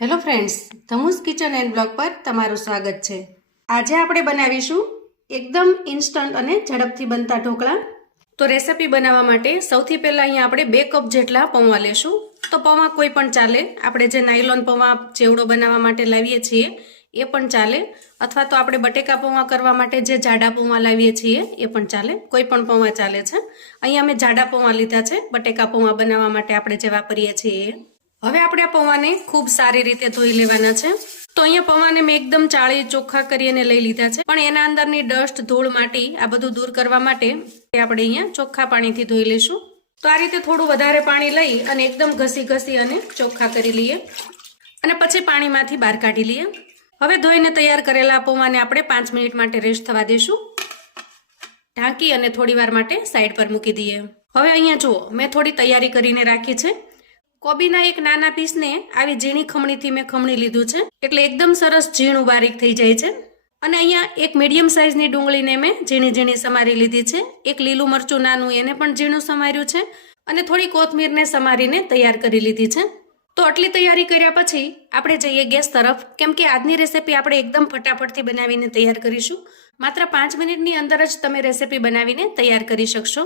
Hello friends, ધમુસ kitchen and blog પર તમારું સ્વાગત છે। આજે આપણે બનાવીશું એકદમ ઇન્સ્ટન્ટ અને ઝડપથી બનતા ઢોકળા। તો રેસિપી બનાવવા માટે સૌથી પહેલા અહીંયા આપણે 2 કપ જેટલા પૌવા લેશું। તો પૌવા કોઈ પણ ચાલે, આપણે જે નાયલોન પૌવા ચેવડો બનાવવા માટે લાવીએ છીએ એ પણ ચાલે, અથવા તો આપણે બટેકા પૌવા કરવા માટે જે જાડા પૌવા લાવીએ છીએ એ પણ ચાલે, કોઈ પણ પૌવા ચાલે છે। અહીંયા મેં જાડા પૌવા લીધા છે, બટેકા પૌવા બનાવવા માટે આપણે જે વાપરીએ છીએ એ। હવે આપણે આ પૌવાને ખૂબ સારી રીતે ધોઈ લેવાના છે। તો અહીંયા પૌવાને મેં એકદમ ચાળી ચોખ્ખા કરીને લઈ લીધા છે, પણ એના અંદરની ડસ્ટ, ધૂળ, માટી આ બધું દૂર કરવા માટે આપણે અહીંયા ચોખ્ખા પાણીથી ધોઈ લઈશું। તો આ રીતે થોડું વધારે પાણી લઈ અને એકદમ ઘસી અને ચોખ્ખા કરી લઈએ અને પછી પાણીમાંથી બહાર કાઢી લઈએ। હવે ધોઈને તૈયાર કરેલા પૌવાને આપણે 5 મિનિટ માટે રેસ્ટ થવા દઈશું। ઢાંકી અને થોડી વાર માટે સાઈડ પર મૂકી દઈએ। હવે અહીંયા જુઓ, મેં થોડી તૈયારી કરીને રાખી છે। કોબીના એક નાના પીસને આવી ઝીણી ખમણીથી મેં ખમણી લીધું છે, એટલે એકદમ સરસ ઝીણું બારીક થઈ જાય છે। અને અહીંયા એક મીડિયમ સાઇઝની ડુંગળીને મેં ઝીણી સમારી લીધી છે। એક લીલું મરચું નાનું એને પણ ઝીણું સમાર્યું છે અને થોડી કોથમીરને સમારીને તૈયાર કરી લીધી છે। તો આટલી તૈયારી કર્યા પછી આપણે જઈએ ગેસ તરફ, કેમ કે આજની રેસિપી આપણે એકદમ ફટાફટથી બનાવીને તૈયાર કરીશું। માત્ર 5 મિનિટની અંદર જ તમે રેસિપી બનાવીને તૈયાર કરી શકશો।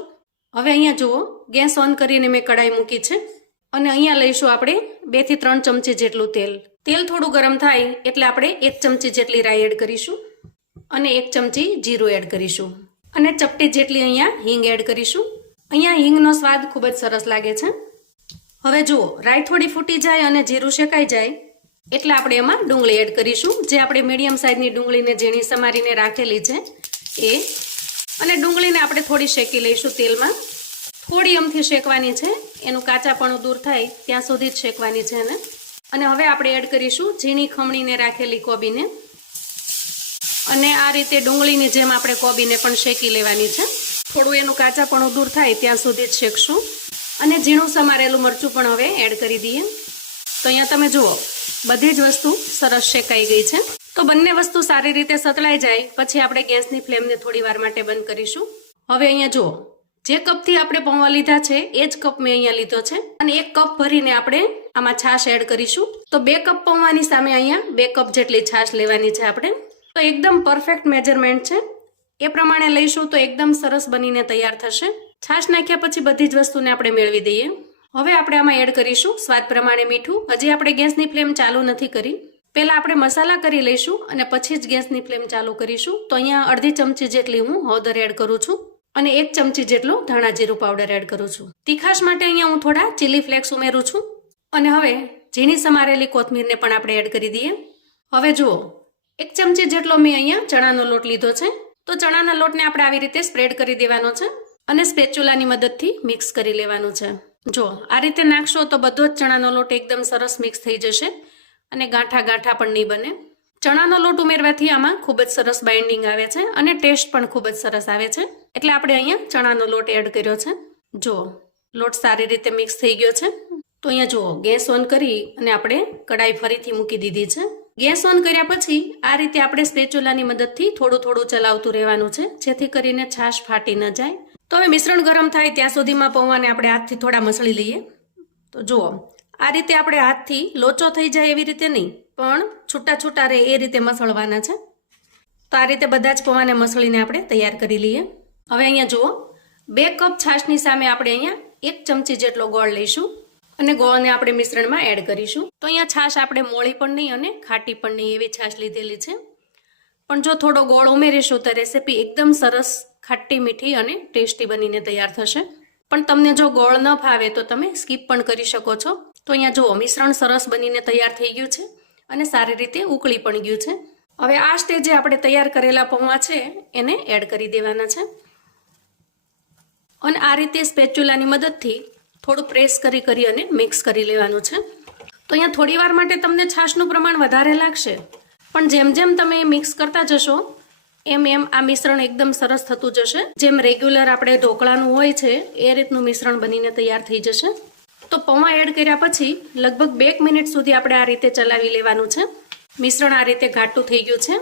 હવે અહીંયા જુઓ, ગેસ ઓન કરીને મેં કડાઈ મૂકી છે અને અહીંયા લઈશું આપણે 2 થી 3 ચમચી જેટલું તેલ। તેલ થોડું ગરમ થાય એટલે આપણે 1 ચમચી જેટલી રાઈ એડ કરીશું અને 1 ચમચી જીરું એડ કરીશું અને ચપટી જેટલી અહીંયા હિંગ એડ કરીશું। અહીંયા હિંગનો સ્વાદ ખૂબ જ સરસ લાગે છે। હવે જુઓ, રાઈ થોડી ફૂટી જાય અને જીરું શેકાઈ જાય એટલે આપણે એમાં ડુંગળી એડ કરીશું, જે આપણે મીડિયમ સાઇઝની ડુંગળીને ઝીણી સમારીને રાખેલી છે એ। અને ડુંગળીને આપણે થોડી શેકી લઈશું તેલમાં, થોડી અમથી શેકવાની છે, એનું કાચાપણું દૂર થાય ત્યાં સુધી જ શેકવાની છે એને। અને હવે આપણે એડ કરીશું ઝીણી ખમણીને રાખેલી કોબીને અને આ રીતે ડુંગળીની જેમ આપણે કોબીને પણ શેકી લેવાની છે। થોડું એનું કાચાપણું દૂર થાય ત્યાં સુધી જ શેકશું અને ઝીણું સમારેલું મરચું પણ હવે એડ કરી દઈએ। તો અહીંયા તમે જુઓ, બધી જ વસ્તુ સરસ શેકાઈ ગઈ છે। તો બંને વસ્તુ સારી રીતે સતળાઈ જાય પછી આપણે ગેસની ફ્લેમને થોડી વાર માટે બંધ કરીશું। હવે અહીંયા જુઓ, જે કપથી આપણે પૌવા લીધા છે એ જ કપ મેં અહીંયા લીધો છે અને 1 કપ ભરીને આપણે આમાં છાશ એડ કરીશું। તો 2 કપ પૌવાની સામે અહીંયા 2 કપ જેટલી છાશ લેવાની છે આપણે। તો એકદમ પરફેક્ટ મેજરમેન્ટ છે, એ પ્રમાણે લઈશું તો એકદમ સરસ બનીને તૈયાર થશે। છાશ નાખ્યા પછી બધી જ વસ્તુને આપણે મેળવી દઈએ। હવે આપણે આમાં એડ કરીશું સ્વાદ પ્રમાણે મીઠું। હજી આપણે ગેસની ફ્લેમ ચાલુ નથી કરી, પહેલા આપણે મસાલા કરી લઈશું અને પછી જ ગેસની ફ્લેમ ચાલુ કરીશું। તો અહીંયા અડધી ચમચી જેટલી હું હળદર એડ કરું છું અને 1 ચમચી જેટલો ધાણા જીરું પાવડર એડ કરું છું। તીખાશ માટે અહીંયા હું થોડા ચીલી ફ્લેક્સ ઉમેરું છું અને હવે ઝીણી સમારેલી કોથમીરને પણ આપણે એડ કરી દઈએ। હવે જુઓ, 1 ચમચી જેટલો મેં અહીંયા ચણાનો લોટ લીધો છે। તો ચણાના લોટને આપણે આવી રીતે સ્પ્રેડ કરી દેવાનો છે અને સ્પેચ્યુલાની મદદથી મિક્સ કરી લેવાનું છે। જો આ રીતે નાખશો તો બધો જ ચણાનો લોટ એકદમ સરસ મિક્સ થઈ જશે અને ગાંઠા પણ નહીં બને। ચણાનો લોટ ઉમેરવાથી આમાં ખૂબ જ સરસ બાઇન્ડિંગ આવે છે અને ટેસ્ટ પણ ખૂબ જ સરસ આવે છે, એટલે આપણે અહીંયા ચણાનો લોટ એડ કર્યો છે। જુઓ, લોટ સારી રીતે મિક્સ થઈ ગયો છે। તો અહીંયા જુઓ, ગેસ ઓન કરી અને આપણે કડાઈ ફરીથી મૂકી દીધી છે। ગેસ ઓન કર્યા પછી આ રીતે આપણે સ્પેચ્યુલાની મદદથી થોડું ચલાવતું રહેવાનું છે, જેથી કરીને છાશ ફાટી ન જાય। તો હવે મિશ્રણ ગરમ થાય ત્યાં સુધીમાં પૌવાને આપણે હાથથી થોડા મસળી લઈએ। તો જુઓ, આ રીતે આપણે હાથથી લોચો થઈ જાય એવી રીતે નહીં, પણ છૂટા રહે એ રીતે મસળવાના છે। તો આ રીતે બધા જ પૌવાને મસળીને આપણે તૈયાર કરી લઈએ। હવે અહીંયા જુઓ, 2 કપ છાશની સામે આપણે અહીંયા 1 ચમચી જેટલો ગોળ લઈશું અને ગોળને આપણે મિશ્રણમાં એડ કરીશું। તો અહીંયા છાશ આપણે મોળી પણ નહીં અને ખાટી પણ નહીં એવી છાશ લીધેલી છે, પણ જો થોડો ગોળ ઉમેરીશું તો રેસિપી એકદમ સરસ ખાટી મીઠી અને ટેસ્ટી બનીને તૈયાર થશે। પણ તમને જો ગોળ ન ફાવે તો તમે સ્કીપ પણ કરી શકો છો। તો અહીંયા જુઓ, મિશ્રણ સરસ બનીને તૈયાર થઈ ગયું છે અને સારી રીતે ઉકળી પણ ગયું છે। હવે આ સ્ટેજે આપણે તૈયાર કરેલા પૌવા છે એને એડ કરી દેવાના છે અને આ રીતે સ્પેચ્યુલાની મદદથી થોડું પ્રેસ કરી અને મિક્સ કરી લેવાનું છે। તો અહીંયા થોડી વાર માટે તમને છાશનું પ્રમાણ વધારે લાગશે, પણ જેમ તમે મિક્સ કરતા જશો એમ આ મિશ્રણ એકદમ સરસ થતું જશે। જેમ રેગ્યુલર આપણે ઢોકળાનું હોય છે એ રીતનું મિશ્રણ બનીને તૈયાર થઈ જશે। તો પૌવા એડ કર્યા પછી લગભગ 2 મિનિટ સુધી આપણે આ રીતે ચલાવી લેવાનું છે। મિશ્રણ આ રીતે ઘાટું થઈ ગયું છે,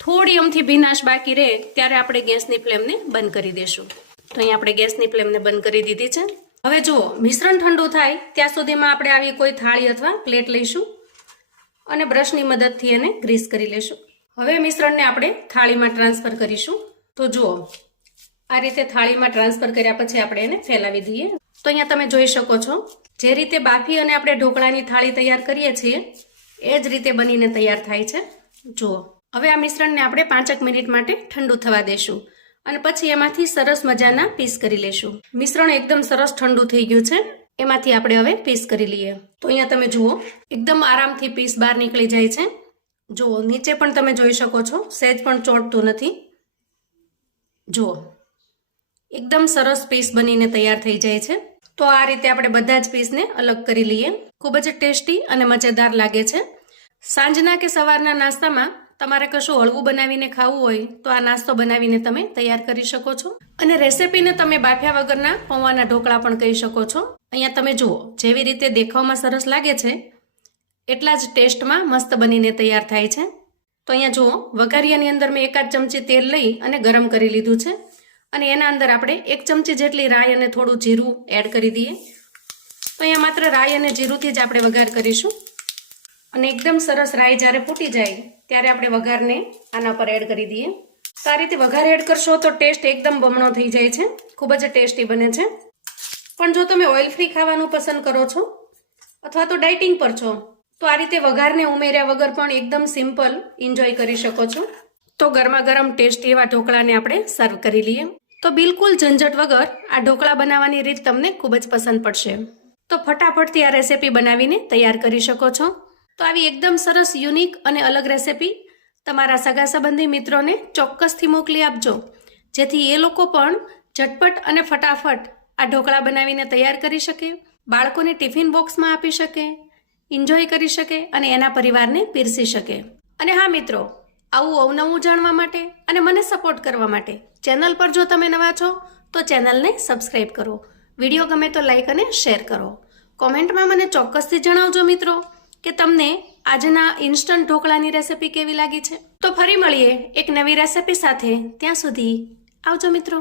થોડી અમથી ભીનાશ બાકી રહે ત્યારે આપણે ગેસની ફ્લેમને બંધ કરી દઈશું। તો અહીં આપણે ગેસની ફ્લેમને બંધ કરી દીધી છે। હવે જુઓ, મિશ્રણ ઠંડુ થાય ત્યાં સુધીમાં આપણે આવી કોઈ થાળી અથવા પ્લેટ લઈશું અને બ્રશની મદદથી એને ગ્રીસ કરી લેશું. હવે મિશ્રણને આપણે થાળીમાં ટ્રાન્સફર કરીશું. તો જુઓ, આ રીતે થાળીમાં ટ્રાન્સફર કર્યા પછી આપણે એને ફેલાવી દઈએ. તો અહીંયા તમે જોઈ શકો છો, જે રીતે બાફી અને આપણે ઢોકળાની થાળી તૈયાર કરીએ છીએ એ જ રીતે બનીને તૈયાર થાય છે. જુઓ, હવે આ મિશ્રણને આપણે 5 મિનિટ માટે ઠંડુ થવા દેશું અને પછી એમાંથી સરસ મજાના પીસ કરી લેશું. મિશ્રણ એકદમ સરસ ઠંડુ થઈ ગયું છે, એમાંથી આપણે હવે પીસ કરી લઈએ. તો અહીંયા તમે જુઓ, એકદમ આરામથી પીસ બહાર નીકળી જાય છે. જુઓ, નીચે પણ તમે જોઈ શકો છો, સહેજ પણ ચોંટતું નથી. જુઓ, એકદમ સરસ પીસ બનીને તૈયાર થઈ જાય છે. તો આ રીતે આપણે બધા જ પીસને અલગ કરી લઈએ. ખૂબ જ ટેસ્ટી અને મજેદાર લાગે છે. સાંજના કે સવારના નાસ્તામાં તમારે કશું હળવું બનાવીને ખાવું હોય તો આ નાસ્તો બનાવીને તમે તૈયાર કરી શકો છો. અને રેસીપીને તમે બાફ્યા વગરના પૌંના ઢોકળા પણ કહી શકો છો. અહીંયા તમે જુઓ, જેવી રીતે દેખાવમાં સરસ લાગે છે એટલા જ ટેસ્ટમાં મસ્ત બનીને તૈયાર થાય છે. તો અહીંયા જુઓ, વઘારિયાની અંદર મેં 1 ચમચી તેલ લઈ અને ગરમ કરી લીધું છે અને એના અંદર આપણે 1 ચમચી જેટલી રાઈ અને થોડું જીરું એડ કરી દઈએ. તો અહીંયા માત્ર રાઈ અને જીરુંથી જ આપણે વઘાર કરીશું અને એકદમ સરસ રાઈ જ્યારે ફૂટી જાય ત્યારે આપણે વઘારને આના પર એડ કરી દઈએ. તો આ રીતે વઘાર એડ કરશો તો ટેસ્ટ એકદમ બમણો થઈ જાય છે, ખૂબ જ ટેસ્ટી બને છે. પણ જો તમે ઓઇલ ફ્રી ખાવાનું પસંદ કરો છો અથવા તો ડાયટિંગ પર છો તો આ રીતે વઘારને ઉમેર્યા વગર પણ એકદમ સિમ્પલ એન્જોય કરી શકો છો. તો ગરમા ગરમ ટેસ્ટી એવા ઢોકળાને આપણે સર્વ કરી લઈએ. તો બિલકુલ ઝંઝટ વગર આ ઢોકળા બનાવવાની રીત તમને ખૂબ જ પસંદ પડશે. તો ફટાફટથી આ રેસીપી બનાવીને તૈયાર કરી શકો છો. તો આવી એકદમ સરસ યુનિક અને અલગ રેસીપી તમારા સગા સંબંધી મિત્રોને ચોક્કસથી મોકલી આપજો, જેથી એ લોકો પણ ઝટપટ અને ફટાફટ આ ઢોકળા બનાવીને તૈયાર કરી શકે, બાળકોને ટિફિન બોક્સમાં આપી શકે, એન્જોય કરી શકે અને એના પરિવારને પીરસી શકે. અને હા મિત્રો, આવું અવનવું જાણવા માટે અને મને સપોર્ટ કરવા માટે ચેનલ પર જો તમે નવા છો તો ચેનલને સબસ્ક્રાઈબ કરો. વિડીયો ગમે તો લાઈક અને શેર કરો. કોમેન્ટમાં મને ચોક્કસથી જણાવજો મિત્રો કે તમને આજના ઇન્સ્ટન્ટ ઢોકળાની રેસીપી કેવી લાગી છે. તો ફરી મળીએ એક નવી રેસીપી સાથે. ત્યાં સુધી આવજો મિત્રો.